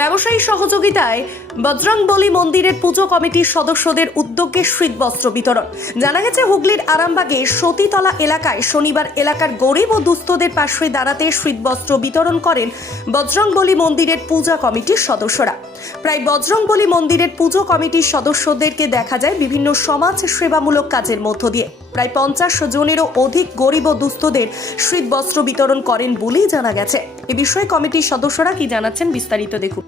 ব্যবসায়ী সহযোগিতায় বজরংবলী মন্দিরের পুজো কমিটির সদস্যদের উদ্যোগে শীতবস্ত্র বিতরণ। জানা গেছে হুগলির আরামবাগে সতীতলা এলাকায় শনিবার এলাকার গরিব ও দুস্থদের পাশে দাঁড়াতে শীতবস্ত্র বিতরণ করেন বজরংবলী মন্দিরের পূজা কমিটির সদস্যরা। প্রায় বজরংবলী মন্দিরের পুজো কমিটির সদস্যদেরকে দেখা যায় বিভিন্ন সমাজ সেবামূলক কাজের মধ্য দিয়ে প্রায় 50 জনেরও অধিক গরিব ও দুস্থদের শীতবস্ত্র বিতরণ করেন বলেই জানা গেছে। এ বিষয়ে কমিটির সদস্যরা কি জানাচ্ছেন বিস্তারিত দেখুন।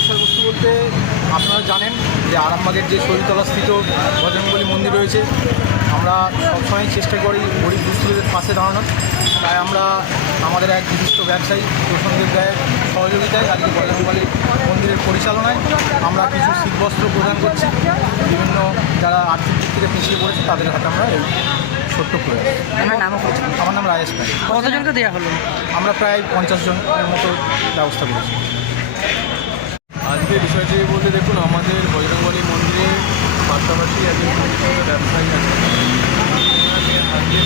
বিষয়বস্তু বলতে আপনারা জানেন যে আরামবাগের যে শরীরতলা স্থিত বজরংবলী মন্দির রয়েছে, আমরা সবসময় চেষ্টা করি গরিব দুস্থদের পাশে দাঁড়ানোর। তাই আমরা আমাদের এক বিশিষ্ট ব্যবসায়ী প্রসঙ্গের ব্যয়ের সহযোগিতায় আজকে বজরংবলী মন্দিরের পরিচালনায় আমরা কিছু শীতবস্ত্র প্রদান করছি। বিভিন্ন যারা আর্থিক দিক থেকে পিছিয়ে পড়েছে তাদের হাতে আমরা এই ছোট্ট করে। আমার নাম রাজেশ ভাই। কতজনকে দেওয়া হলো? আমরা প্রায় 50 জনের মতো ব্যবস্থা করেছি। আজকে বিষয়টি বলতে দেখুন, আমাদের বজরংবলী মন্দিরে পাশাপাশি একজন ব্যবসায়ী আছে, আজকে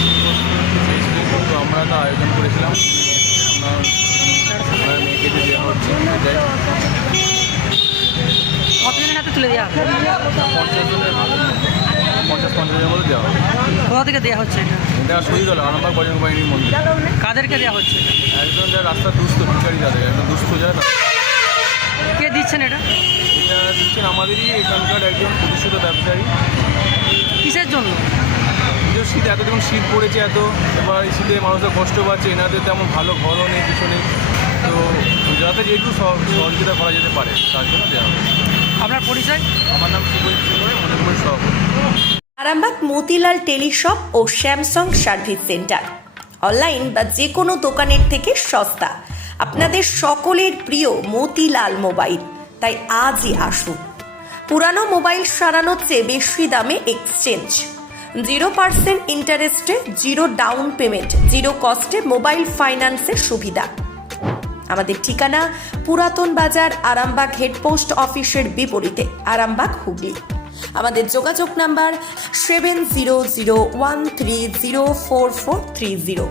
কিন্তু আমরা তা আয়োজন করেছিলাম। ওনার মেয়েকে যে দেওয়া হচ্ছে কতজনের হাতে তুলে দেওয়া হবে? 50 জনের 50-50 মতো দেওয়া হবে। কোথা থেকে দেওয়া হচ্ছে এটা? এটা শহীদুল আরামবাগ বজরংবলী মন্দির। কাদেরকে দেওয়া হচ্ছে? একজন যারা রাস্তা দুস্থ ভিখারি, যাদের একজন দুস্থ যারা, কে দিচ্ছেন এটা? এটা দিচ্ছেন আমাদেরই এখানকার একজন প্রতিষ্ঠিত ব্যবসায়ী। কিসের জন্য? যে শীত এত যখন শীত পড়েছে, এত এবার এই শীতে মানুষরা কষ্ট পাচ্ছে, এনাদের তেমন ভালো ঘরও নেই, কিছু নেই, তো যাতে যেটুকু সহযোগিতা করা যেতে পারে তার জন্য দেওয়া হবে। আপনার পরিচয়? আমার নাম সুবল সিংহ, মণিপুর সভাপতি। আরামবাগ মতিলাল টেলিশপ ও স্যামসাং সার্ভিস সেন্টার অনলাইন বা যে কোনো দোকানের থেকে সস্তা। আপনাদের সকলের প্রিয় মতিলাল মোবাইল, তাই আজই আসুন। পুরানো মোবাইল সারানোর চেয়ে বেশি দামে এক্সচেঞ্জ, 0% ইন্টারেস্টে, 0 ডাউন পেমেন্ট, 0 কস্টে মোবাইল ফাইন্যান্সের সুবিধা। আমাদের ঠিকানা পুরাতন বাজার, আরামবাগ হেডপোস্ট অফিসের বিপরীতে, আরামবাগ, হুগলি। আমাদের যোগাযোগ নাম্বার 7001304430।